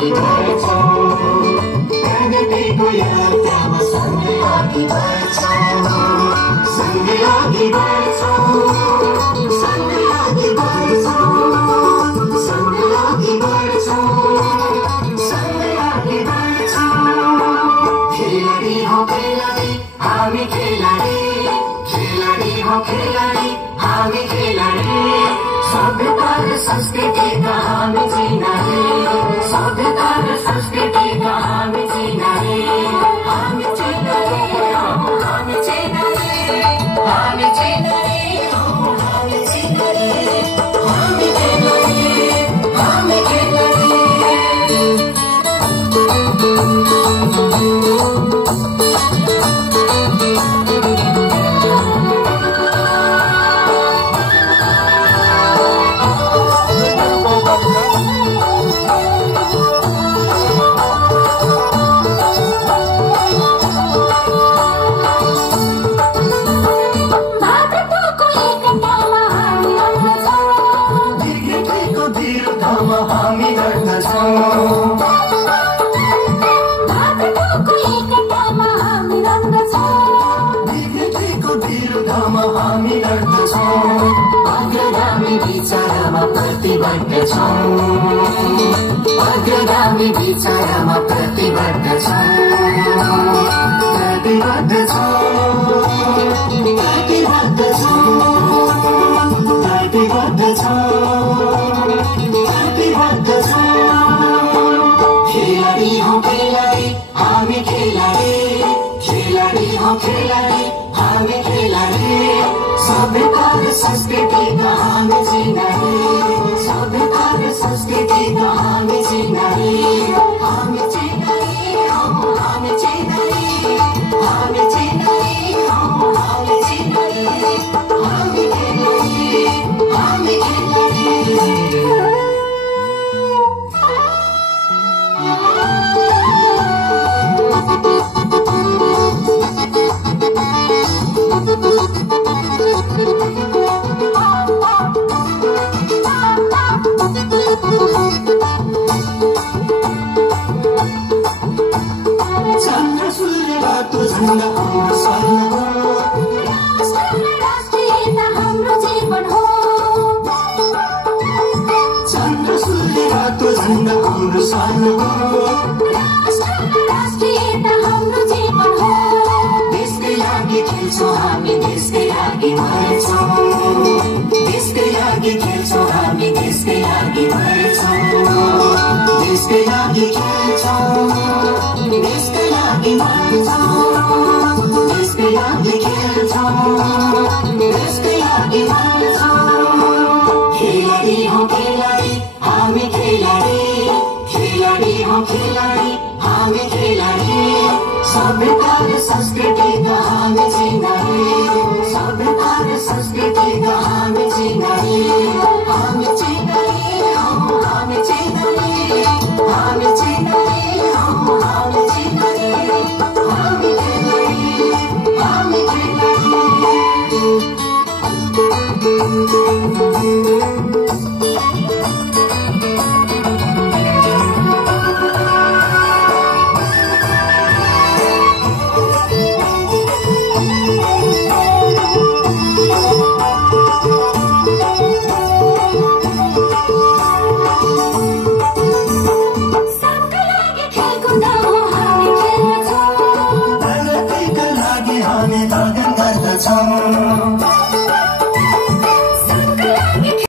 अघि बढ्छौँ प्रगतिको यात्रामा सँगै अघि बढ्छौँ सँगै अघि बढ्छौँ सँगै अघि बढ्छौँ सँगै अघि बढ्छौँ सँगै अघि बढ्छौँ खेलाडी हौ खेलाडी हामी खेलाडी खेलाडी हौ खेलाडी हामी खेलाडी सभ्यता र संस्कृतिका हामी चिनारी सभ्यता र संस्कृतिका हामी चिनारी हामी चिनारी हामी चिनारी हामी चिनारी हामी चिनारी हामी खेलाडी हामी खेलाडी अग्रगामी विचारमा प्रतिबद्ध छौँ अग्रगामी विचारमा प्रतिबद्ध छौँ प्रतिबद्ध छौँ प्रतिबद्ध छौँ प्रतिबद्ध छौँ प्रतिबद्ध छौँ खेलाडी हौ खेलाडी हामी खेलाडी खेलाडी हौ खेलाडी हामी खेलाडी सभ्यता र संस्कृतिका हामी चिनारी सभ्यता र संस्कृतिका हामी चिनारी हामी चिनारी हामी चिनारी हामी चिनारी हामी चिनारी हामी खेलाडी हामी खेलाडी देशकै लागि खेल्छौँ हामी देशकै लागि मर्छौँ देशकै लागि खेल्छौँ हामी देशकै लागि मर्छौँ देशकै लागि खेल्छौँ देशकै लागि मर्छौँ देशकै लागि खेल्छौँ देशकै लागि मर्छौँ खेलाडी हौ